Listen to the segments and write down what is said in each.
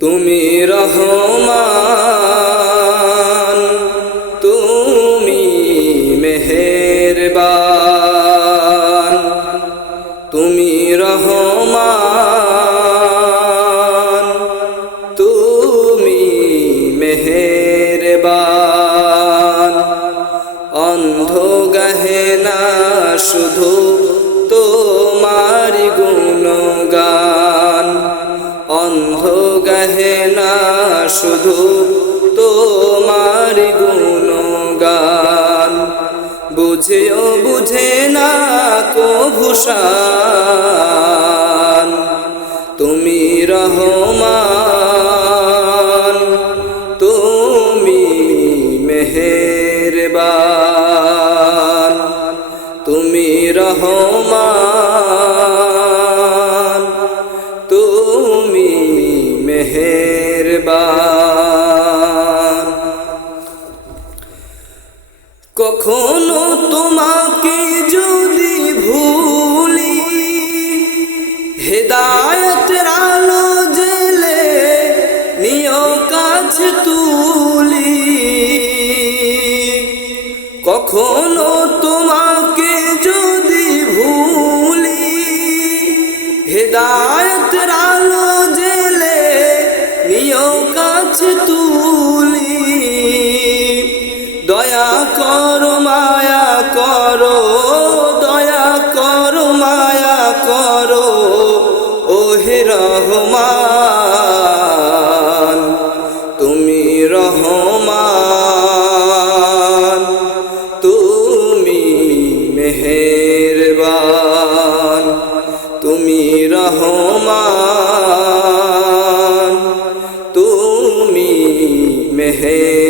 তুমি রহমান শুধু তোমার গুণগান। বুঝেও বুঝে না কভূষান তুমি রহমান তুমি মেহেরবান। তুমি রহমান। কখনো তোমাকে যদি ভুলি, হেদায়তের আলো জেলে নিয় কাছে তুলি। কখনো তোমাকে যদি ভুলি, হেদায়তের আলো জেলে নিয় কাছে তুলি। দয়া করো, মায়া করো, দয়া করো, মায়া করো, ওহে রহমান, তুমি রহমান, তুমি মেহেরবান, তুমি রহমান, তুমি মেহেরবান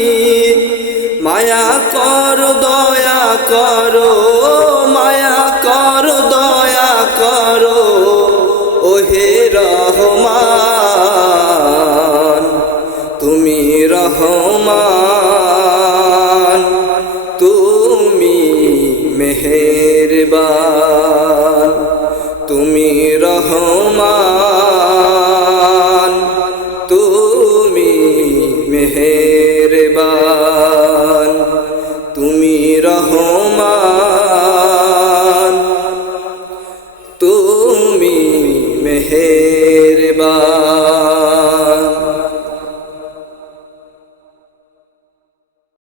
দয়া করো, মায়া করো, দয়া করো। ওহে রহমান, তুমি রহমান, তুমি মেহেরবান, তুমি রহমান, তুমি মেহের